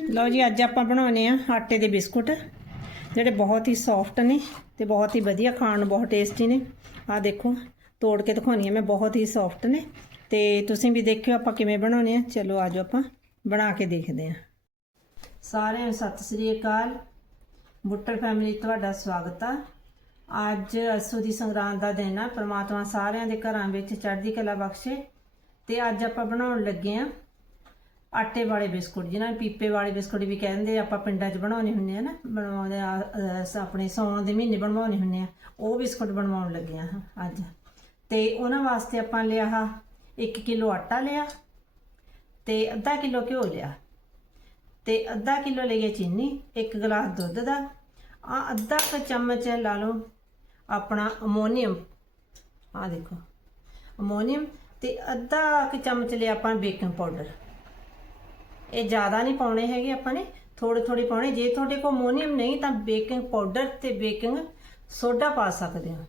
ਲਓ ਜੀ, ਅੱਜ ਆਪਾਂ ਬਣਾਉਨੇ ਆ ਆਟੇ ਦੇ ਬਿਸਕੁਟ, ਜਿਹੜੇ ਬਹੁਤ ਹੀ ਸੌਫਟ ਨੇ ਤੇ ਬਹੁਤ ਹੀ ਵਧੀਆ ਖਾਣ ਨੂੰ ਬਹੁਤ ਟੇਸਟੀ ਨੇ। ਆਹ ਦੇਖੋ, ਤੋੜ ਕੇ ਦਿਖਾਉਣੀ ਆ ਮੈਂ, ਬਹੁਤ ਹੀ ਸੌਫਟ ਨੇ ਤੇ ਤੁਸੀਂ ਵੀ ਦੇਖਿਓ ਆਪਾਂ ਕਿਵੇਂ ਬਣਾਉਨੇ ਆ। ਚਲੋ, ਆਜੋ ਆਪਾਂ ਬਣਾ ਕੇ ਦੇਖਦੇ ਆ। ਸਾਰਿਆਂ ਨੂੰ ਸਤਿ ਸ੍ਰੀ ਅਕਾਲ। ਬੁੱਟਰ ਫੈਮਿਲੀ ਤੁਹਾਡਾ ਸਵਾਗਤ ਆ। ਅੱਜ ਅਸੂ ਦੀ ਸੰਗਰਾਂਦ ਦਾ ਦਿਨ ਆ, ਪ੍ਰਮਾਤਮਾ ਸਾਰਿਆਂ ਦੇ ਘਰਾਂ ਵਿੱਚ ਚੜ੍ਹਦੀ ਕਲਾ ਬਖਸ਼ੇ ਤੇ ਅੱਜ ਆਪਾਂ ਬਣਾਉਣ ਲੱਗੇ ਆ ਆਟੇ ਵਾਲੇ ਬਿਸਕੁਟ ਜਿਹਨਾਂ ਨੂੰ ਪੀਪੇ ਵਾਲੇ ਬਿਸਕੁਟ ਵੀ ਕਹਿੰਦੇ ਆਪਾਂ ਪਿੰਡਾਂ 'ਚ ਬਣਾਉਣੇ ਹੁੰਦੇ ਆ ਨਾ, ਬਣਾਉਂਦੇ ਆ ਆਪਣੇ ਸੌਣ ਦੇ ਮਹੀਨੇ ਬਣਵਾਉਣੇ ਹੁੰਦੇ ਆ, ਉਹ ਬਿਸਕੁਟ ਬਣਵਾਉਣ ਲੱਗੇ ਆ ਅੱਜ। ਤੇ ਉਹਨਾਂ ਵਾਸਤੇ ਆਪਾਂ ਲਿਆ ਆ 1 ਕਿਲੋ ਆਟਾ ਲਿਆ ਤੇ ਅੱਧਾ ਕਿਲੋ ਘਿਓ ਲਿਆ ਤੇ ਅੱਧਾ ਕਿਲੋ ਲਈਏ ਚੀਨੀ 1 ਗਲਾਸ ਦੁੱਧ ਦਾ। ਆ ਅੱਧਾ ਕੁ ਚਮਚ ਲਾ ਲਓ ਆਪਣਾ ਅਮੋਨੀਅਮ ਆ ਦੇਖੋ, ਅਮੋਨੀਅਮ ਤੇ ਅੱਧਾ ਕੁ ਚਮਚ ਲਿਆ ਆਪਾਂ ਬੇਕਿੰਗ ਪਾਊਡਰ। ਇਹ ਜ਼ਿਆਦਾ ਨਹੀਂ ਪਾਉਣੇ ਹੈਗੇ ਆਪਾਂ ਨੇ ਥੋੜੇ ਥੋੜੇ ਪਾਉਣੇ। ਜੇ ਤੁਹਾਡੇ ਕੋਲ ਅਮੋਨੀਅਮ ਨਹੀਂ ਤਾਂ ਬੇਕਿੰਗ ਪਾਊਡਰ ਤੇ ਬੇਕਿੰਗ ਸੋਡਾ ਪਾ ਸਕਦੇ ਹੋ।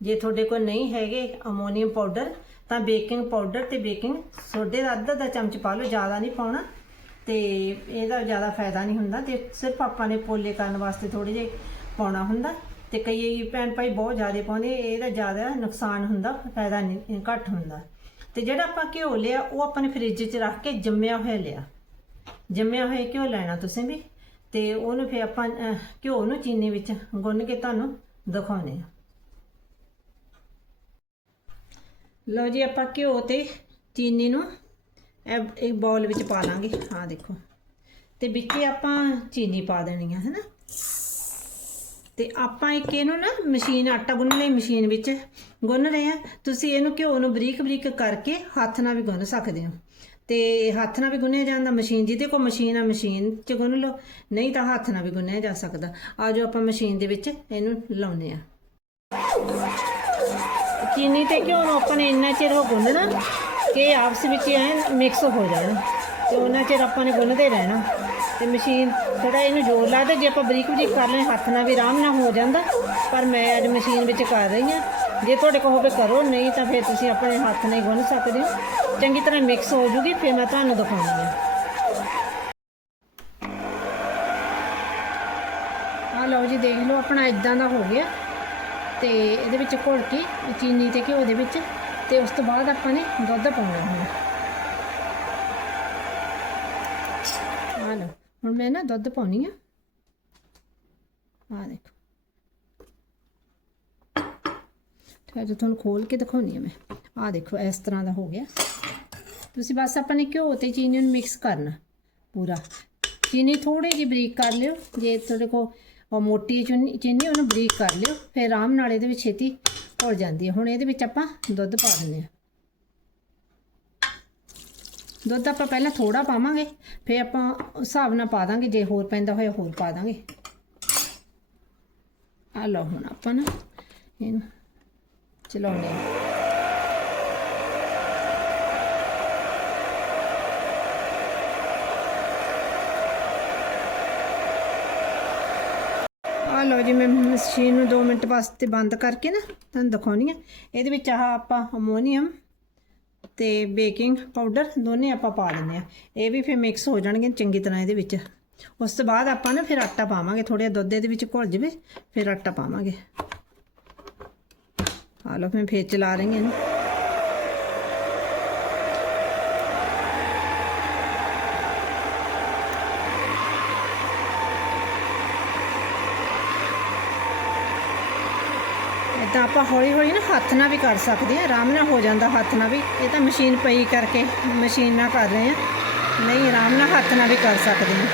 ਜੇ ਤੁਹਾਡੇ ਕੋਲ ਨਹੀਂ ਹੈਗੇ ਅਮੋਨੀਅਮ ਪਾਊਡਰ ਤਾਂ ਬੇਕਿੰਗ ਪਾਊਡਰ ਤੇ ਬੇਕਿੰਗ ਸੋਡੇ ਦਾ ਅੱਧਾ ਅੱਧਾ ਚਮਚ ਪਾ ਲਓ, ਜ਼ਿਆਦਾ ਨਹੀਂ ਪਾਉਣਾ। ਤੇ ਇਹਦਾ ਜ਼ਿਆਦਾ ਫਾਇਦਾ ਨਹੀਂ ਹੁੰਦਾ ਤੇ ਸਿਰਫ ਆਪਾਂ ਨੇ ਪੋਲੇ ਕਰਨ ਵਾਸਤੇ ਥੋੜੇ ਜਿਹੇ ਪਾਉਣਾ ਹੁੰਦਾ ਤੇ ਕਈ ਭੈਣ ਭਾਈ ਬਹੁਤ ਜ਼ਿਆਦਾ ਪਾਉਂਦੇ, ਇਹਦਾ ਜ਼ਿਆਦਾ ਨੁਕਸਾਨ ਹੁੰਦਾ, ਫਾਇਦਾ ਨਹੀਂ, ਘੱਟ ਹੁੰਦਾ। ਤੇ ਜਿਹੜਾ ਆਪਾਂ ਘਿਓ ਲਿਆ, ਉਹ ਆਪਾਂ ਨੇ ਫ੍ਰਿਜ 'ਚ ਰੱਖ ਕੇ ਜੰਮਿਆ ਹੋਇਆ ਲਿਆ। ਜੰਮਿਆ ਹੋਇਆ ਘਿਓ ਲੈਣਾ ਤੁਸੀਂ ਵੀ, ਤੇ ਉਹਨੂੰ ਫਿਰ ਆਪਾਂ ਘਿਓ ਨੂੰ ਚੀਨੀ ਵਿੱਚ ਗੁੰਨ ਕੇ ਤੁਹਾਨੂੰ ਦਿਖਾਉਣੇ ਆ। ਲਓ ਜੀ, ਆਪਾਂ ਘਿਓ ਤੇ ਚੀਨੀ ਨੂੰ ਇੱਕ ਬਾਉਲ ਵਿੱਚ ਪਾ ਲਾਂਗੇ। ਹਾਂ ਦੇਖੋ। ਤੇ ਵਿੱਚ ਆਪਾਂ ਚੀਨੀ ਪਾ ਦੇਣੀ ਆ, ਹੈਨਾ? ਤੇ ਆਪਾਂ ਇੱਕ ਇਹਨੂੰ ਨਾ ਮਸ਼ੀਨ, ਆਟਾ ਗੁੰਨਣ ਲਈ ਮਸ਼ੀਨ ਵਿੱਚ ਗੁੰਨ ਰਹੇ ਆ ਤੁਸੀਂ ਇਹਨੂੰ ਘਿਓ ਨੂੰ ਬਰੀਕ ਬਰੀਕ ਕਰਕੇ ਹੱਥ ਨਾਲ ਵੀ ਗੁੰਨ ਸਕਦੇ ਹੋ। ਤੇ ਹੱਥ ਨਾਲ ਵੀ ਗੁੰਨਿਆ ਜਾਂਦਾ ਮਸ਼ੀਨ, ਜਿਹਦੇ ਕੋਲ ਮਸ਼ੀਨ ਆ, ਮਸ਼ੀਨ 'ਚ ਗੁੰਨ ਲਓ। ਨਹੀਂ ਤਾਂ ਹੱਥ ਨਾਲ ਵੀ ਗੁੰਨਿਆ ਜਾ ਸਕਦਾ। ਆਜੋ ਆਪਾਂ ਮਸ਼ੀਨ ਦੇ ਵਿੱਚ ਇਹਨੂੰ ਲਾਉਨੇ ਆ ਚੀਨੀ ਤੇ ਘਿਓ ਨੂੰ ਆਪਾਂ ਨੇ ਇੰਨਾ ਚਿਰ ਉਹ ਗੁੰਨਣਾ ਕਿ ਆਪਸ ਵਿੱਚ ਐ ਮਿਕਸ ਹੋ ਜਾਣਾ। ਤੇ ਉਹਨਾਂ ਚਿਰ ਆਪਾਂ ਨੇ ਗੁੰਨਦੇ ਰਹਿਣਾ। ਤੇ ਮਸ਼ੀਨ ਥੋੜਾ ਇਹਨੂੰ ਜ਼ੋਰ ਲੱਗਦਾ, ਜੇ ਆਪਾਂ ਬਰੀਕ ਬਰੀਕ ਕਰ ਲਏ ਹੱਥ ਨਾਲ ਵੀ ਆਰਾਮ ਨਾਲ ਹੋ ਜਾਂਦਾ। ਪਰ ਮੈਂ ਅੱਜ ਮਸ਼ੀਨ ਵਿੱਚ ਕਰ ਰਹੀ ਹਾਂ। ਜੇ ਤੁਹਾਡੇ ਕੋਲ ਹੋਵੇ ਕਰੋ, ਨਹੀਂ ਤਾਂ ਫਿਰ ਤੁਸੀਂ ਆਪਣੇ ਹੱਥ ਨਾਲ ਗੁੰਨ ਸਕਦੇ ਹੋ। ਚੰਗੀ ਤਰ੍ਹਾਂ ਮਿਕਸ ਹੋ ਜੂਗੀ, ਫਿਰ ਮੈਂ ਤੁਹਾਨੂੰ ਦਿਖਾਉਂਦੀ ਹਾਂ। ਆ ਲਓ ਜੀ, ਦੇਖ ਲਓ, ਆਪਣਾ ਇਦਾਂ ਦਾ ਹੋ ਗਿਆ। ਤੇ ਇਹਦੇ ਵਿੱਚ ਘੋਲ ਕੇ ਚੀਨੀ ਤੇ ਘਿਓ ਦੇ ਵਿੱਚ, ਤੇ ਉਸ ਤੋਂ ਬਾਅਦ ਆਪਾਂ ਨੇ ਦੁੱਧ ਪਾਉਣਾ ਹੈ। ਹੁਣ ਮੈਂ ਨਾ ਦੁੱਧ ਪਾਉਣੀ ਆ। ਆ ਦੇਖੋ। ਤੇ ਤੁਹਾਨੂੰ ਖੋਲ ਕੇ ਦਿਖਾਉਣੀ ਆ ਮੈਂ। ਆ ਦੇਖੋ, ਇਸ ਤਰ੍ਹਾਂ ਦਾ ਹੋ ਗਿਆ। ਤੁਸੀਂ ਬਸ ਆਪਣੇ ਘਿਓ ਤੇ ਚੀਨੀ ਨੂੰ ਮਿਕਸ ਕਰਨਾ ਪੂਰਾ। ਚੀਨੀ ਥੋੜੀ ਜਿਹੀ ਬਰੀਕ ਕਰ ਲਿਓ। ਜੇ ਤੁਹਾਡੇ ਕੋਲ ਉਹ ਮੋਟੀ ਚੁੰਨੀ ਚੀਨੀ ਉਹਨੂੰ ਬਰੀਕ ਕਰ ਲਿਓ। ਫਿਰ ਆਰਾਮ ਨਾਲ ਇਹਦੇ ਵਿੱਚ ਛੇਤੀ ਘੁਲ ਜਾਂਦੀ ਹੈ ਹੁਣ ਇਹਦੇ ਵਿੱਚ ਆਪਾਂ ਦੁੱਧ ਪਾ ਦਿੰਦੇ ਹਾਂ ਦੁੱਧ ਆਪਾਂ ਪਹਿਲਾਂ ਥੋੜਾ ਪਾਵਾਂਗੇ, ਫਿਰ ਆਪਾਂ ਹਿਸਾਬ ਨਾਲ ਪਾ ਦਾਂਗੇ, ਜੇ ਹੋਰ ਪੈਂਦਾ ਹੋਇਆ ਹੋਰ ਪਾ ਦਾਂਗੇ। ਆ ਲਓ ਹੁਣ ਆਪਾਂ ਨਾ ਇਹਨੂੰ ਚਲਾਉਂਦੇ ਹਾਂ। ਆ ਲਓ ਜੀ, ਮੈਂ ਮਸ਼ੀਨ ਨੂੰ 2 ਮਿੰਟ ਵਾਸਤੇ ਬੰਦ ਕਰਕੇ ਨਾ ਤੁਹਾਨੂੰ ਦਿਖਾਉਣੀ ਆ। ਇਹਦੇ ਵਿੱਚ ਆਹ ਆਪਾਂ ਅਮੋਨੀਅਮ ਤੇ ਬੇਕਿੰਗ ਪਾਊਡਰ ਦੋਨੇ ਆਪਾਂ ਪਾ ਦਿੰਦੇ ਆ ਇਹ ਵੀ ਫਿਰ ਮਿਕਸ ਹੋ ਜਾਣਗੇ ਚੰਗੀ ਤਰ੍ਹਾਂ ਇਹਦੇ ਵਿੱਚ। ਉਸ ਤੋਂ ਬਾਅਦ ਆਪਾਂ ਨਾ ਫਿਰ ਆਟਾ ਪਾਵਾਂਗੇ ਥੋੜਾ ਦੁੱਧ ਇਹਦੇ ਵਿੱਚ ਘੁਲ ਜਵੇ, ਫਿਰ ਆਟਾ ਪਾਵਾਂਗੇ। ਆ ਲਓ ਮੈਂ ਫੇਰ ਚਲਾ ਰਹੀ ਹਾਂ ਇਹਨੂੰ। ਇਦਾਂ ਆਪਾਂ ਹੌਲੀ ਹੌਲੀ ਨਾ ਹੱਥ ਨਾਲ ਵੀ ਕਰ ਸਕਦੇ ਆ, ਆਰਾਮ ਨਾਲ ਹੋ ਜਾਂਦਾ ਹੱਥ ਨਾਲ ਵੀ। ਇਹ ਤਾਂ ਮਸ਼ੀਨ ਪਈ ਕਰਕੇ ਮਸ਼ੀਨ ਨਾਲ ਕਰ ਰਹੇ ਆ। ਨਹੀਂ, ਆਰਾਮ ਨਾਲ ਹੱਥ ਨਾਲ ਵੀ ਕਰ ਸਕਦੇ ਆ।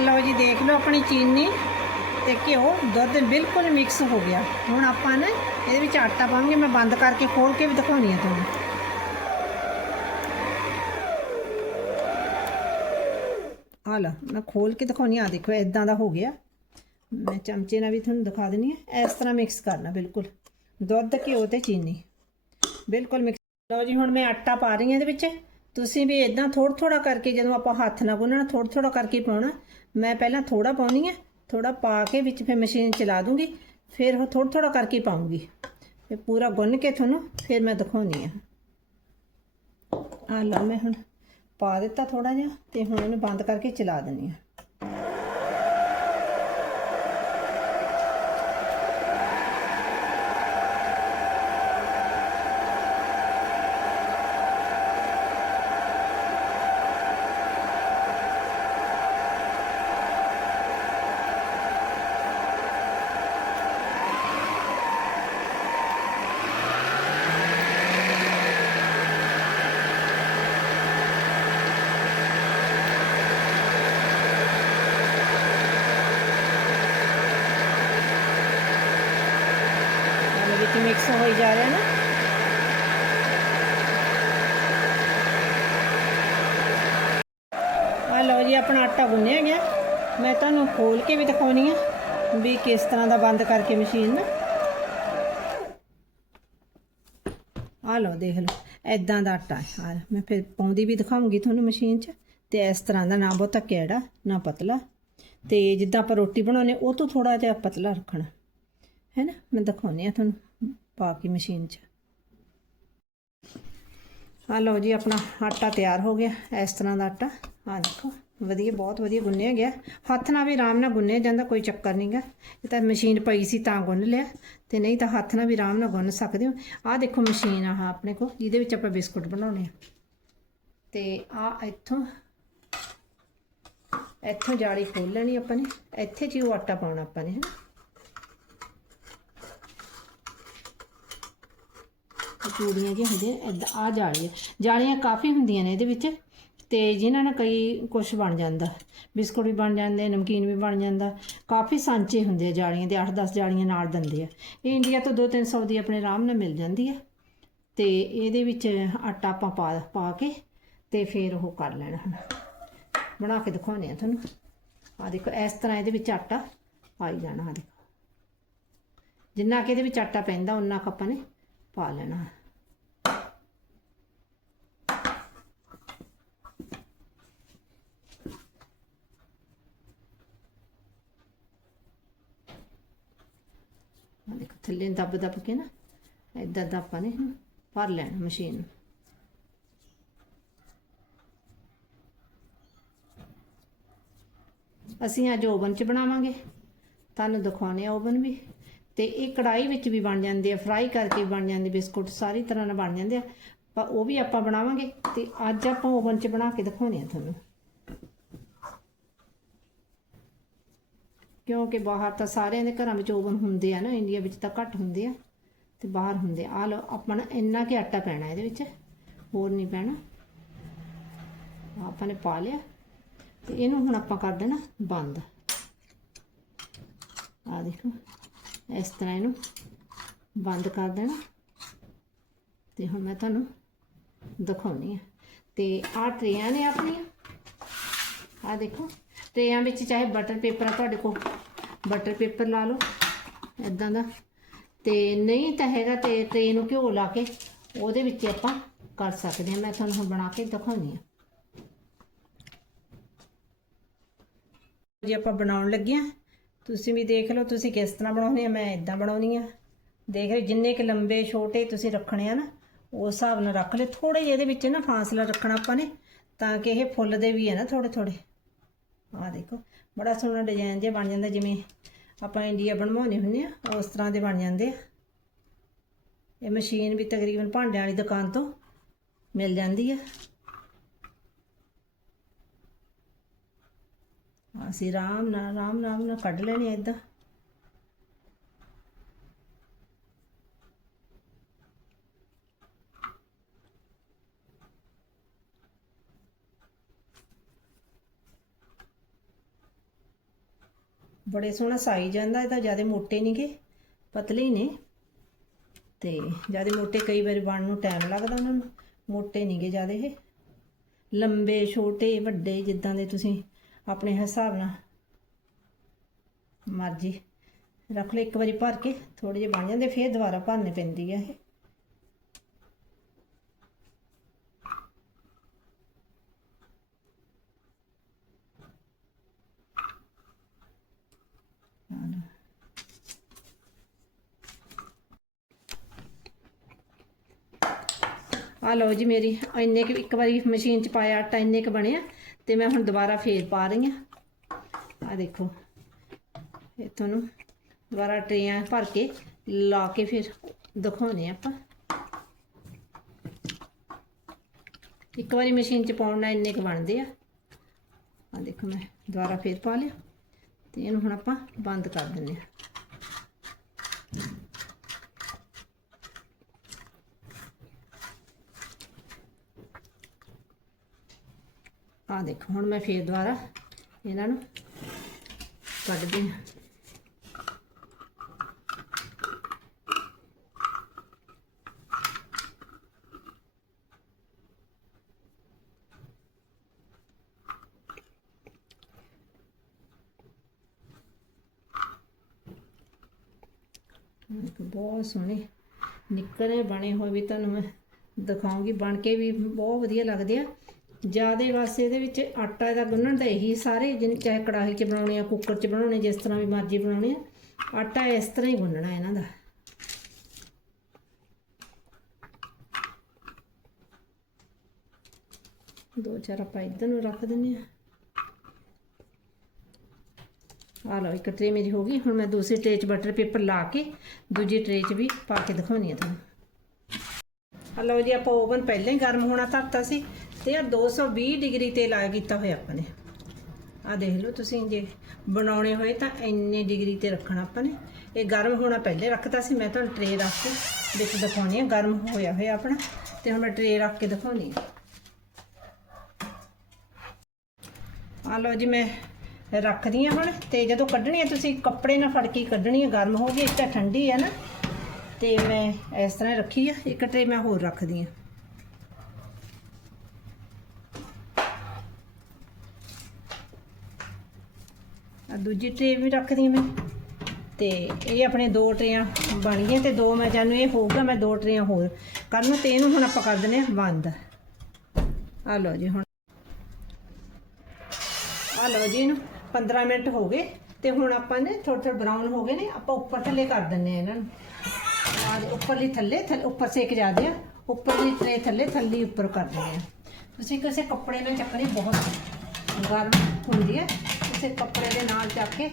ਲਓ ਜੀ, ਦੇਖ ਲਓ ਆਪਣੀ ਚੀਨੀ ਤੇ ਘਿਓ, ਦੁੱਧ ਬਿਲਕੁਲ ਮਿਕਸ ਹੋ ਗਿਆ। ਹੁਣ ਆਪਾਂ ਨਾ ਇਹਦੇ ਵਿੱਚ ਆਟਾ ਪਾਵਾਂਗੇ, ਮੈਂ ਬੰਦ ਕਰਕੇ ਖੋਲ ਕੇ ਵੀ ਦਿਖਾਉਣੀ ਆ ਤੁਹਾਨੂੰ। ਆ ਲਾ, ਮੈਂ ਖੋਲ ਕੇ ਦਿਖਾਉਣੀ ਆ ਦੇਖੋ ਇਦਾਂ ਦਾ ਹੋ ਗਿਆ। ਮੈਂ ਚਮਚੇ ਨਾਲ ਵੀ ਤੁਹਾਨੂੰ ਦਿਖਾ ਦਿੰਨੀ ਆ ਇਸ ਤਰ੍ਹਾਂ ਮਿਕਸ ਕਰਨਾ, ਬਿਲਕੁਲ। ਦੁੱਧ, ਘਿਓ ਤੇ ਚੀਨੀ। ਬਿਲਕੁਲ ਮਿਕਸ ਲਓ ਜੀ, ਹੁਣ ਮੈਂ ਆਟਾ ਪਾ ਰਹੀ ਹਾਂ ਇਹਦੇ ਵਿੱਚ। ਤੁਸੀਂ ਵੀ ਇਦਾਂ ਥੋੜਾ ਥੋੜਾ ਕਰਕੇ, ਜਦੋਂ ਆਪਾਂ ਹੱਥ ਨਾਲ ਗੁੰਨਣਾ ਥੋੜਾ ਥੋੜਾ ਕਰਕੇ ਪਾਉਣਾ। ਮੈਂ ਪਹਿਲਾਂ ਥੋੜਾ ਪਾਉਣੀ ਹੈ ਥੋੜਾ ਪਾ ਕੇ ਵਿੱਚ ਫਿਰ ਮਸ਼ੀਨ ਚਲਾ ਦੂੰਗੀ। ਫਿਰ ਉਹ ਥੋੜਾ ਥੋੜਾ ਕਰਕੇ ਪਾਉਂਗੀ। ਫਿਰ ਪੂਰਾ ਗੁੰਨ ਕੇ ਤੁਹਾਨੂੰ ਫਿਰ ਮੈਂ ਦਿਖਾਉਣੀ ਆ। ਆ ਲਓ ਮੈਂ ਹੁਣ। ਪਾ ਦਿੱਤਾ ਥੋੜਾ ਜਿਹਾ ਤੇ ਹੁਣ ਇਹਨੂੰ ਬੰਦ ਕਰਕੇ ਚਲਾ ਦਿੰਨੀ ਆ ਹਾਲੇ ਵਿੱਚ ਮਿਕਸ ਹੋਈ ਜਾ ਰਿਹਾ ਨਾ ਆ ਲਓ ਜੀ ਆਪਣਾ ਆਟਾ ਗੁੰਨਿਆ ਗਿਆ ਮੈਂ ਤੁਹਾਨੂੰ ਖੋਲ ਕੇ ਵੀ ਦਿਖਾਉਣੀ ਆ ਵੀ ਕਿਸ ਤਰ੍ਹਾਂ ਦਾ ਬੰਦ ਕਰਕੇ ਮਸ਼ੀਨ ਨਾ। ਆ ਲਓ, ਦੇਖ ਲਓ ਐਦਾਂ ਦਾ ਆਟਾ ਹੈ। ਮੈਂ ਫਿਰ ਪਾਉਂਦੀ ਵੀ ਦਿਖਾਉਂਗੀ ਤੁਹਾਨੂੰ ਮਸ਼ੀਨ 'ਚ। ਤੇ ਇਸ ਤਰ੍ਹਾਂ ਦਾ ਨਾ ਬਹੁਤਾ ਕਿਹੜਾ ਨਾ ਪਤਲਾ। ਤੇ ਜਿੱਦਾਂ ਆਪਾਂ ਰੋਟੀ ਬਣਾਉਨੇ ਉਹ ਤੋਂ ਥੋੜਾ ਜਿਹਾ ਪਤਲਾ ਰੱਖਣਾ। ਹੈ ਨਾ? ਮੈਂ ਦਿਖਾਉਂਦੀ ਆ ਤੁਹਾਨੂੰ ਪਾ ਕੇ ਮਸ਼ੀਨ 'ਚ। ਆ ਲਓ ਜੀ, ਆਪਣਾ ਆਟਾ ਤਿਆਰ ਹੋ ਗਿਆ, ਇਸ ਤਰ੍ਹਾਂ ਦਾ ਆਟਾ। ਆ ਦੇਖੋ। ਵਧੀਆ, ਬਹੁਤ ਵਧੀਆ ਗੁੰਨਿਆ ਗਿਆ। ਹੱਥ ਨਾਲ ਵੀ ਆਰਾਮ ਨਾਲ ਗੁੰਨਿਆ ਜਾਂਦਾ, ਕੋਈ ਚੱਕਰ ਨਹੀਂਗਾ ਇਹ ਤਾਂ ਮਸ਼ੀਨ ਪਈ ਸੀ ਤਾਂ ਗੁੰਨ ਲਿਆ, ਤੇ ਨਹੀਂ ਤਾਂ ਹੱਥ ਨਾਲ ਵੀ ਆਰਾਮ ਨਾਲ ਗੁੰਨ ਸਕਦੇ ਹੋ। ਆਹ ਦੇਖੋ ਮਸ਼ੀਨ ਆ ਆਪਣੇ ਕੋਲ ਜਿਹਦੇ ਵਿੱਚ ਆਪਾਂ ਬਿਸਕੁਟ ਬਣਾਉਣੇ ਆ। ਤੇ ਆ ਇੱਥੋਂ ਇੱਥੋਂ ਜਾਲੀ ਖੋਲ ਲੈਣੀ ਆਪਾਂ ਨੇ। ਇੱਥੇ ਜੀ ਉਹ ਆਟਾ ਪਾਉਣਾ ਆਪਾਂ ਨੇ ਹੈ ਚੂੜੀਆਂ ਜਿਹੀਆਂ ਹੁੰਦੀਆਂ ਇਦਾਂ ਆ ਜਾਲੀਆਂ। ਜਾਲੀਆਂ ਕਾਫੀ ਹੁੰਦੀਆਂ ਨੇ ਇਹਦੇ ਵਿੱਚ। ਤੇ ਜਿਨ੍ਹਾਂ ਨਾਲ ਕਈ ਕੁਝ ਬਣ ਜਾਂਦਾ। ਬਿਸਕੁਟ ਵੀ ਬਣ ਜਾਂਦੇ, ਨਮਕੀਨ ਵੀ ਬਣ ਜਾਂਦਾ। ਕਾਫੀ ਸਾਂਚੇ ਹੁੰਦੇ ਆ ਜਾਲੀਆਂ ਦੇ 8-10 ਜਾਲੀਆਂ ਨਾਲ ਦਿੰਦੇ ਆ। ਇਹ ਇੰਡੀਆ ਤੋਂ 2-300 ਦੀ ਆਪਣੇ ਆਰਾਮ ਨਾਲ ਮਿਲ ਜਾਂਦੀ ਆ। ਤੇ ਇਹਦੇ ਵਿੱਚ ਆਟਾ ਆਪਾਂ ਪਾ ਪਾ ਕੇ ਤੇ ਫਿਰ ਉਹ ਕਰ ਲੈਣਾ ਹੁਣ। ਬਣਾ ਕੇ ਦਿਖਾਉਂਦੇ ਆ ਤੁਹਾਨੂੰ। ਆ ਦੇਖੋ, ਇਸ ਤਰ੍ਹਾਂ ਇਹਦੇ ਵਿੱਚ ਆਟਾ ਪਾਈ ਜਾਣਾ ਆ ਦੇਖੋ। ਜਿੰਨਾ ਕਿ ਇਹਦੇ ਵਿੱਚ ਆਟਾ ਪੈਂਦਾ ਉਨਾ ਕੁ ਆਪਾਂ ਨੇ ਪਾ ਲੈਣਾ ਆ ਦੇਖੋ ਥੱਲੇ ਨੂੰ ਦੱਬ ਦੱਬ ਕੇ ਨਾ ਇਦਾਂ ਦਾ ਆਪਾਂ ਨੇ ਭਰ ਲੈਣਾ ਮਸ਼ੀਨ ਨੂੰ। ਅਸੀਂ ਅੱਜ ਓਵਨ 'ਚ ਬਣਾਵਾਂਗੇ। ਤੁਹਾਨੂੰ ਦਿਖਾਉਣੇ ਆ ਓਵਨ ਵੀ। ਤੇ ਇਹ ਕੜਾਈ ਵਿੱਚ ਵੀ ਬਣ ਜਾਂਦੇ ਆ ਫਰਾਈ ਕਰਕੇ ਵੀ ਬਣ ਜਾਂਦੇ, ਬਿਸਕੁਟ ਸਾਰੀ ਤਰ੍ਹਾਂ ਨਾਲ ਬਣ ਜਾਂਦੇ ਆ। ਪਰ ਉਹ ਵੀ ਆਪਾਂ ਬਣਾਵਾਂਗੇ ਤੇ ਅੱਜ ਆਪਾਂ ਓਵਨ 'ਚ ਬਣਾ ਕੇ ਦਿਖਾਉਣੇ ਆ ਤੁਹਾਨੂੰ। ਕਿਉਂਕਿ ਬਾਹਰ ਤਾਂ ਸਾਰਿਆਂ ਦੇ ਘਰਾਂ ਵਿੱਚ ਓਵਨ ਹੁੰਦੇ ਆ ਨਾ, ਇੰਡੀਆ ਵਿੱਚ ਤਾਂ ਘੱਟ ਹੁੰਦੇ ਆ, ਤੇ ਬਾਹਰ ਹੁੰਦੇ ਆ। ਲਓ ਆਪਾਂ ਨੂੰ ਇੰਨਾ ਕਿ ਆਟਾ ਪੈਣਾ ਇਹਦੇ ਵਿੱਚ, ਹੋਰ ਨਹੀਂ ਪੈਣਾ। ਆਪਾਂ ਨੇ ਪਾ ਲਿਆ, ਤੇ ਇਹਨੂੰ ਹੁਣ ਆਪਾਂ ਕਰ ਦੇਣਾ ਬੰਦ। ਆ ਦੇਖੋ, ਇਸ ਤਰ੍ਹਾਂ ਇਹਨੂੰ ਬੰਦ ਕਰ ਦੇਣਾ। ਤੇ ਹੁਣ ਮੈਂ ਤੁਹਾਨੂੰ ਦਿਖਾਉਣੀ ਆ। ਤੇ ਆਹ ਟਰੇਆਂ ਨੇ ਆਪਣੀਆਂ ਆ ਦੇਖੋ। ਟਰੇਆਂ ਵਿੱਚ ਚਾਹੇ ਬਟਰ ਪੇਪਰ ਆ, ਤੁਹਾਡੇ ਕੋਲ ਬਟਰ ਪੇਪਰ ਲਾ ਲਓ ਇਦਾਂ ਦਾ। ਤੇ ਨਹੀਂ ਤਾਂ ਹੈਗਾ ਤੇ ਟਰੇ ਨੂੰ ਘਿਓ ਲਾ ਕੇ ਉਹਦੇ ਵਿੱਚ ਆਪਾਂ ਕਰ ਸਕਦੇ ਹਾਂ ਮੈਂ ਤੁਹਾਨੂੰ ਹੁਣ ਬਣਾ ਕੇ ਦਿਖਾਉਣੀ ਆ। ਜੀ, ਆਪਾਂ ਬਣਾਉਣ ਲੱਗੇ ਆ। ਤੁਸੀਂ ਵੀ ਦੇਖ ਲਓ, ਤੁਸੀਂ ਕਿਸ ਤਰ੍ਹਾਂ ਬਣਾਉਂਦੇ ਆ, ਮੈਂ ਇਦਾਂ ਬਣਾਉਣੀ ਆ। ਦੇਖ ਰਹੇ ਜਿੰਨੇ ਕਿ ਲੰਬੇ, ਛੋਟੇ ਤੁਸੀਂ ਰੱਖਣੇ ਆ ਨਾ, ਉਸ ਹਿਸਾਬ ਨਾਲ ਰੱਖ ਲਿਓ। ਥੋੜੇ ਜਿਹੇ ਇਹਦੇ ਵਿੱਚ ਨਾ ਫਾਸਲਾ ਰੱਖਣਾ ਆਪਾਂ ਨੇ, ਤਾਂ ਕਿ ਇਹ ਫੁੱਲਦੇ ਵੀ ਆ ਨਾ ਥੋੜੇ ਥੋੜੇ ਆਹ ਦੇਖੋ, ਬੜਾ ਸੋਹਣਾ ਡਿਜ਼ਾਈਨ ਜਿਹਾ ਬਣ ਜਾਂਦਾ, ਜਿਵੇਂ ਆਪਾਂ ਇੰਡੀਆ ਬਣਵਾਉਣੇ ਹੁੰਦੇ ਆ ਉਸ ਤਰ੍ਹਾਂ ਦੇ ਬਣ ਜਾਂਦੇ ਆ। ਇਹ ਮਸ਼ੀਨ ਵੀ ਤਕਰੀਬਨ ਭਾਂਡਿਆਂ ਵਾਲੀ ਦੁਕਾਨ ਤੋਂ ਮਿਲ ਜਾਂਦੀ ਆ। ਅਸੀਂ ਆਰਾਮ ਨਾਲ ਆਰਾਮ ਨਾਲ ਨਾਲ ਕੱਢ ਲੈਣੇ ਆ ਇਦਾਂ। ਬੜੇ ਸੋਹਣਾ ਸਾਈ ਜਾਂਦਾ ਇਹ ਤਾਂ ਜ਼ਿਆਦਾ ਮੋਟੇ ਨਹੀਂਗੇ ਪਤਲੇ ਹੀ ਨੇ। ਤੇ ਜ਼ਿਆਦਾ ਮੋਟੇ ਕਈ ਵਾਰੀ ਬਣਨ ਨੂੰ ਟਾਈਮ ਲੱਗਦਾ ਉਹਨਾਂ ਨੂੰ, ਮੋਟੇ ਨਹੀਂਗੇ ਜ਼ਿਆਦਾ ਇਹ। ਲੰਬੇ, ਛੋਟੇ, ਵੱਡੇ, ਜਿੱਦਾਂ ਦੇ ਤੁਸੀਂ ਆਪਣੇ ਹਿਸਾਬ ਨਾਲ ਮਰਜ਼ੀ ਰੱਖ ਲਓ, ਇੱਕ ਵਾਰੀ ਭਰ ਕੇ ਥੋੜੇ ਜਿਹੇ ਬਣ ਜਾਂਦੇ, ਫਿਰ ਦੁਬਾਰਾ ਭਰਨੇ ਪੈਂਦੀ ਹੈ ਇਹ। ਆ ਲਓ ਜੀ ਮੇਰੀ, ਇੰਨੇ ਕੁ ਇੱਕ ਵਾਰੀ ਮਸ਼ੀਨ 'ਚ ਪਾਇਆ, ਆਟਾ ਇੰਨੇ ਕੁ ਬਣਿਆ ਤੇ ਮੈਂ ਹੁਣ ਦੁਬਾਰਾ ਫੇਰ ਪਾ ਰਹੀ ਆ ਆ ਦੇਖੋ, ਇਹ ਤੁਹਾਨੂੰ ਦੁਬਾਰਾ ਟਰੇਆਂ ਭਰ ਕੇ ਲਾ ਕੇ ਫਿਰ ਦਿਖਾਉਣੇ ਆਪਾਂ। ਇੱਕ ਵਾਰੀ ਮਸ਼ੀਨ 'ਚ ਪਾਉਣ ਨਾਲ ਇੰਨੇ ਕੁ ਬਣਦੇ ਆ। ਆ ਦੇਖੋ ਮੈਂ ਦੁਬਾਰਾ ਫੇਰ ਪਾ ਲਿਆ, ਤੇ ਇਹਨੂੰ ਹੁਣ ਆਪਾਂ ਬੰਦ ਕਰ ਦਿੰਦੇ ਆ ਆ ਦੇਖੋ, ਹੁਣ ਮੈਂ ਫੇਰ ਦੁਬਾਰਾ ਇਹਨਾਂ ਨੂੰ ਕੱਢਦੀ ਹਾਂ। ਬਹੁਤ ਸੋਹਣੇ ਨਿੱਕਰੇ ਬਣੇ ਹੋਏ ਵੀ ਤੁਹਾਨੂੰ ਮੈਂ ਦਿਖਾਉਂਗੀ, ਬਣ ਕੇ ਵੀ ਬਹੁਤ ਵਧੀਆ ਲੱਗਦੇ ਆ। ਜਿਆਦੇ ਵਾਸਤੇ ਇਹਦੇ ਵਿੱਚ ਆਟਾ ਇਹਦਾ ਗੁੰਨਣ ਦਾ ਇਹੀ ਸਾਰੇ ਜਿਨ ਚਾਹੇ ਕੜਾਹੀ 'ਚ ਬਣਾਉਣੇ ਆ, ਕੁੱਕਰ 'ਚ ਬਣਾਉਣੇ, ਜਿਸ ਤਰ੍ਹਾਂ ਵੀ ਮਰਜ਼ੀ ਬਣਾਉਣੇ ਆ, ਆਟਾ ਇਸ ਤਰ੍ਹਾਂ ਹੀ ਗੁੰਨਣਾ ਇਹਨਾਂ ਦਾ। ਦੋ ਚਾਰ ਆਪਾਂ ਇੱਧਰ ਨੂੰ ਰੱਖ ਦਿੰਨੇ ਆ। ਆ ਲਓ, ਇੱਕ ਟਰੇ ਮੇਰੀ ਹੋ ਗਈ, ਹੁਣ ਮੈਂ ਦੂਸਰੀ ਟਰੇ 'ਚ ਬਟਰ ਪੇਪਰ ਲਾ ਕੇ ਦੂਜੀ ਟਰੇ 'ਚ ਵੀ ਪਾ ਕੇ ਦਿਖਾਉਣੀ ਆ ਤੁਹਾਨੂੰ। ਆ ਲਓ ਜੀ, ਆਪਾਂ ਓਵਨ ਪਹਿਲਾਂ ਹੀ ਗਰਮ ਹੋਣਾ ਧਰਤਾ ਸੀ। ਤੇ ਆ 220 ਡਿਗਰੀ ਤੇ ਲਾਇਆ ਕੀਤਾ ਹੋਇਆ ਆਪਾਂ ਨੇ। ਆ ਦੇਖ ਲਓ ਤੁਸੀਂ ਜੇ ਬਣਾਉਣੇ ਹੋਏ ਤਾਂ ਇੰਨੇ ਡਿਗਰੀ ਤੇ ਰੱਖਣਾ ਆਪਾਂ ਨੇ। ਇਹ ਗਰਮ ਹੋਣਾ ਪਹਿਲੇ ਰੱਖਤਾ ਸੀ, ਮੈਂ ਤੁਹਾਨੂੰ ਟਰੇ ਰੱਖ ਕੇ ਵਿੱਚ ਦਿਖਾਉਣੀ ਆ, ਗਰਮ ਹੋਇਆ ਹੋਇਆ ਆਪਣਾ। ਤੇ ਹੁਣ ਮੈਂ ਟਰੇ ਰੱਖ ਕੇ ਦਿਖਾਉਣੀ ਆ। ਆ ਲਓ ਜੀ ਮੈਂ ਰੱਖਦੀ ਹਾਂ ਹੁਣ, ਤੇ ਜਦੋਂ ਕੱਢਣੀ ਹੈ ਤੁਸੀਂ ਕੱਪੜੇ ਨਾਲ ਫੜ ਕੇ ਕੱਢਣੀ ਆ, ਗਰਮ ਹੋ ਗਈ, ਇੱਕ ਤਾਂ ਠੰਡੀ ਹੈ ਨਾ। ਤੇ ਮੈਂ ਇਸ ਤਰ੍ਹਾਂ ਰੱਖੀ ਆ, ਇੱਕ ਟਰੇ ਮੈਂ ਹੋਰ ਰੱਖਦੀ ਹਾਂ ਆ। ਦੂਜੀ ਟਰੇ ਵੀ ਰੱਖਦੀ ਹਾਂ ਮੈਂ। ਤੇ ਇਹ ਆਪਣੇ ਦੋ ਟਰੇਆਂ ਬਣ ਗਈਆਂ ਤੇ ਦੋ ਮੈਂ ਜਾਨੂੰ ਇਹ ਹੋਊਗਾ, ਮੈਂ ਦੋ ਟਰੇਆਂ ਹੋਰ। ਕਰ ਨੂੰ ਤੇ ਇਹਨੂੰ ਹੁਣ ਆਪਾਂ ਕਰ ਦਿੰਦੇ ਹਾਂ ਬੰਦ। ਆ ਲਓ ਜੀ ਹੁਣ। ਆ ਲਓ ਜੀ ਇਹਨੂੰ 15 ਮਿੰਟ ਹੋ ਗਏ ਤੇ ਹੁਣ ਆਪਾਂ ਨੇ ਥੋੜੇ ਥੋੜੇ ਬਰਾਊਨ ਹੋ ਗਏ ਨੇ, ਆਪਾਂ ਉੱਪਰ ਥੱਲੇ ਕਰ ਦਿੰਨੇ ਆ ਇਹਨਾਂ ਨੂੰ। ਆ ਉੱਪਰਲੀ ਥੱਲੇ ਥੱਲੇ ਉੱਪਰ ਸੇਕ ਜਾਦੇ ਆ। ਉੱਪਰਲੀ ਟਰੇ ਥੱਲੇ, ਥੱਲੀ ਉੱਪਰ ਕਰ ਦਿੰਨੇ ਆ ਤੁਸੀਂ ਕਿਸੇ ਕੱਪੜੇ ਨਾਲ ਚੱਕਣੀ ਬਹੁਤ ਗਰਮ ਹੁੰਦੀ ਹੈ। ਕਿਸੇ ਕੱਪੜੇ ਦੇ ਨਾਲ ਚੱਕ ਕੇ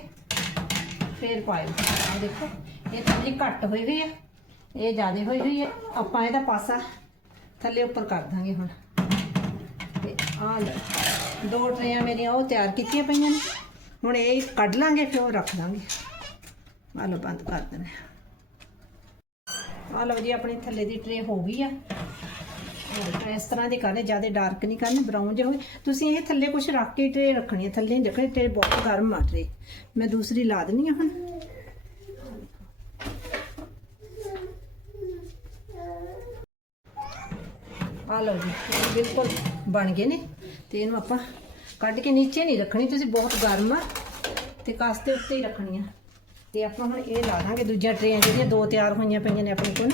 ਫੇਰ ਪਾਇਓ। ਆ ਦੇਖੋ, ਇਹ ਥੱਲੇ ਘੱਟ ਹੋਈ ਹੋਈ ਆ, ਇਹ ਜ਼ਿਆਦਾ ਹੋਈ ਹੋਈ ਹੈ ਆਪਾਂ ਇਹਦਾ ਪਾਸਾ ਥੱਲੇ ਉੱਪਰ ਕਰ ਦਾਂਗੇ ਹੁਣ। ਤੇ ਆ ਲੈ ਦੋ ਟਰੇਆਂ ਮੇਰੀਆਂ ਉਹ ਤਿਆਰ ਕੀਤੀਆਂ ਪਈਆਂ ਨੇ। ਹੁਣ ਇਹ ਕੱਢ ਲਾਂਗੇ, ਫਿਰ ਉਹ ਰੱਖ ਦਾਂਗੇ। ਆ ਲਓ, ਬੰਦ ਕਰ ਦਿੰਦੇ ਆ। ਲਓ ਜੀ, ਆਪਣੀ ਥੱਲੇ ਦੀ ਟਰੇ ਹੋ ਗਈ ਆ। ਇਸ ਤਰ੍ਹਾਂ ਦੇ ਕਰਨੇ ਜ਼ਿਆਦਾ ਡਾਰਕ ਨਹੀਂ ਕਰਨੇ ਬਰਾਊਨ ਜਿਹਾ ਹੋਵੇ ਤੁਸੀਂ ਇਹ ਥੱਲੇ ਕੁਝ ਰੱਖ ਕੇ ਟਰੇ ਰੱਖਣੀ ਹੈ, ਥੱਲੇ ਨਹੀਂ ਰੱਖਣੀ, ਟਰੇ ਬਹੁਤ ਗਰਮ ਆ ਟਰੇ। ਮੈਂ ਦੂਸਰੀ ਲਾ ਦਿੰਨੀ ਆ ਹੁਣ। ਆ ਲਓ ਜੀ ਬਿਲਕੁਲ ਬਣ ਗਏ ਨੇ। ਤੇ ਇਹਨੂੰ ਆਪਾਂ ਕੱਢ ਕੇ ਨੀਚੇ ਨਹੀਂ ਰੱਖਣੀ, ਤੁਸੀਂ ਬਹੁਤ ਗਰਮ ਆ। ਤੇ ਕਾਸਤੇ ਉੱਤੇ ਹੀ ਰੱਖਣੀ ਆ। ਤੇ ਆਪਾਂ ਹੁਣ ਇਹ ਲਾ ਦਾਂਗੇ, ਦੂਜੀਆਂ ਟਰੇਆਂ ਜਿਹੜੀਆਂ ਦੋ ਤਿਆਰ ਹੋਈਆਂ ਪਈਆਂ ਨੇ ਆਪਣੇ ਕੋਲ।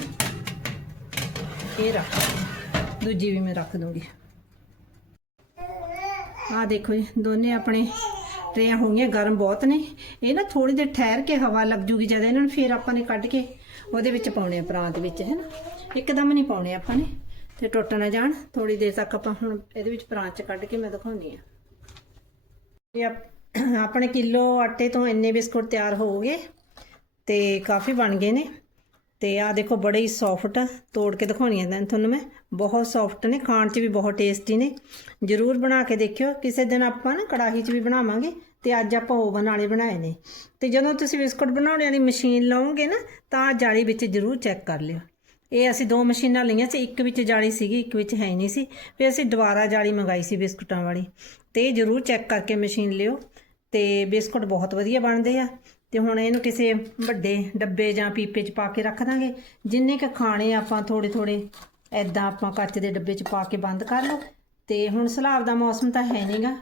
ਇਹ ਰੱਖ। ਦੂਜੀ ਵੀ ਮੈਂ ਰੱਖ ਦੂੰਗੀ। ਆ ਦੇਖੋ ਜੀ, ਦੋਨੇ ਆਪਣੇ ਟਰੇਆਂ ਹੋਈਆਂ ਗਰਮ ਬਹੁਤ ਨੇ। ਇਹ ਨਾ ਥੋੜੀ ਦੇਰ ਠਹਿਰ ਕੇ ਹਵਾ ਲੱਗ ਜੂਗੀ ਜਦ ਇਹਨਾਂ ਨੂੰ ਫਿਰ ਆਪਾਂ ਨੇ ਕੱਢ ਕੇ ਉਹਦੇ ਵਿੱਚ ਪਾਉਣੇ ਆ ਪ੍ਰਾਂਤ ਵਿੱਚ, ਹੈ ਨਾ। ਇੱਕਦਮ ਨਹੀਂ ਪਾਉਣੇ ਆਪਾਂ ਨੇ, ਤੇ ਟੁੱਟ ਨਾ ਜਾਣ। ਥੋੜੀ ਦੇਰ ਤੱਕ ਆਪਾਂ ਹੁਣ ਇਹਦੇ ਵਿੱਚ ਪਰਾਂਤ ਚ ਕੱਢ ਕੇ ਮੈਂ ਦਿਖਾਉਣੀ ਆ ਇਹ ਆਪਣੇ ਕਿਲੋ ਆਟੇ ਤੋਂ ਇੰਨੇ ਬਿਸਕੁਟ ਤਿਆਰ ਹੋ ਗਏ ਤੇ ਕਾਫੀ ਬਣ ਗਏ ਨੇ। ਤੇ ਆ ਦੇਖੋ ਬੜੇ ਹੀ ਸੌਫਟ ਤੋੜ ਕੇ ਦਿਖਾਉਣੀ ਆ ਤੁਹਾਨੂੰ ਮੈਂ। ਬਹੁਤ ਸੌਫਟ ਨੇ, ਖਾਣ 'ਚ ਵੀ ਬਹੁਤ ਟੇਸਟੀ ਨੇ। ਜਰੂਰ ਬਣਾ ਕੇ ਦੇਖਿਓ, ਕਿਸੇ ਦਿਨ ਆਪਾਂ ਨਾ ਕੜਾਹੀ 'ਚ ਵੀ ਬਣਾਵਾਂਗੇ ਤੇ ਅੱਜ ਆਪਾਂ ਓਵਨ ਵਾਲੇ ਬਣਾਏ ਨੇ। ਤੇ ਜਦੋਂ ਤੁਸੀਂ ਬਿਸਕੁਟ ਬਣਾਉਣ ਵਾਲੀ ਮਸ਼ੀਨ ਲਾਓਗੇ ਨਾ, ਤਾਂ ਜਾਲੀ ਵਿੱਚ ਜਰੂਰ ਚੈੱਕ ਕਰ ਲਿਓ। ਇਹ ਅਸੀਂ ਦੋ ਮਸ਼ੀਨਾਂ ਲਈਆਂ ਸੀ, ਇੱਕ ਵਿੱਚ ਜਾਲੀ ਸੀਗੀ, ਇੱਕ ਵਿੱਚ ਹੈ ਨਹੀਂ ਸੀ। ਫਿਰ ਅਸੀਂ ਦੁਬਾਰਾ ਜਾਲੀ ਮੰਗਾਈ ਸੀ ਬਿਸਕੁਟਾਂ ਵਾਲੀ। ਤੇ ਇਹ ਜਰੂਰ ਚੈੱਕ ਕਰਕੇ ਮਸ਼ੀਨ ਲਿਓ। ਤੇ ਬਿਸਕੁਟ ਬਹੁਤ ਵਧੀਆ ਬਣਦੇ ਆ। ਤੇ ਹੁਣ ਇਹਨੂੰ ਕਿਸੇ ਵੱਡੇ ਡੱਬੇ ਜਾਂ ਪੀਪੇ 'ਚ ਪਾ ਕੇ ਰੱਖ ਦਾਂਗੇ। ਜਿੰਨੇ ਕ ਖਾਣੇ ਆਪਾਂ ਥੋੜੇ ਥੋੜੇ ਐਦਾਂ ਆਪਾਂ ਕੱਚ ਦੇ ਡੱਬੇ 'ਚ ਪਾ ਕੇ ਬੰਦ ਕਰ ਲਓ। ਤੇ ਹੁਣ ਸਲਾਬ ਦਾ ਮੌਸਮ ਤਾਂ ਹੈ ਨਹੀਂਗਾ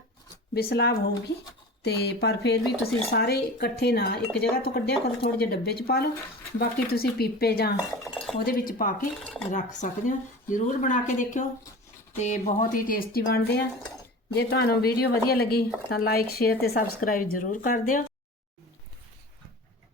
ਵੀ ਸਲਾਬ ਹੋਊਗੀ। ਤੇ ਪਰ ਫਿਰ ਵੀ ਤੁਸੀਂ ਸਾਰੇ ਇਕੱਠੇ ਨਾ ਇੱਕ ਜਗ੍ਹਾ ਤੋਂ ਕੱਢਿਆ ਕਰੋ ਥੋੜੇ ਜਿਹੇ ਡੱਬੇ 'ਚ ਪਾ ਲਓ। ਬਾਕੀ ਤੁਸੀਂ ਪੀਪੇ ਜਾਂ ਉਹਦੇ ਵਿੱਚ ਪਾ ਕੇ ਰੱਖ ਸਕਦੇ ਹੋ। ਜ਼ਰੂਰ ਬਣਾ ਕੇ ਦੇਖਿਓ ਤੇ ਬਹੁਤ ਹੀ ਟੇਸਟੀ ਬਣਦੇ ਆ। ਜੇ ਤੁਹਾਨੂੰ ਵੀਡੀਓ ਵਧੀਆ ਲੱਗੀ ਤਾਂ ਲਾਈਕ ਸ਼ੇਅਰ ਤੇ ਸਬਸਕ੍ਰਾਈਬ ਜ਼ਰੂਰ ਕਰ ਦਿਓ।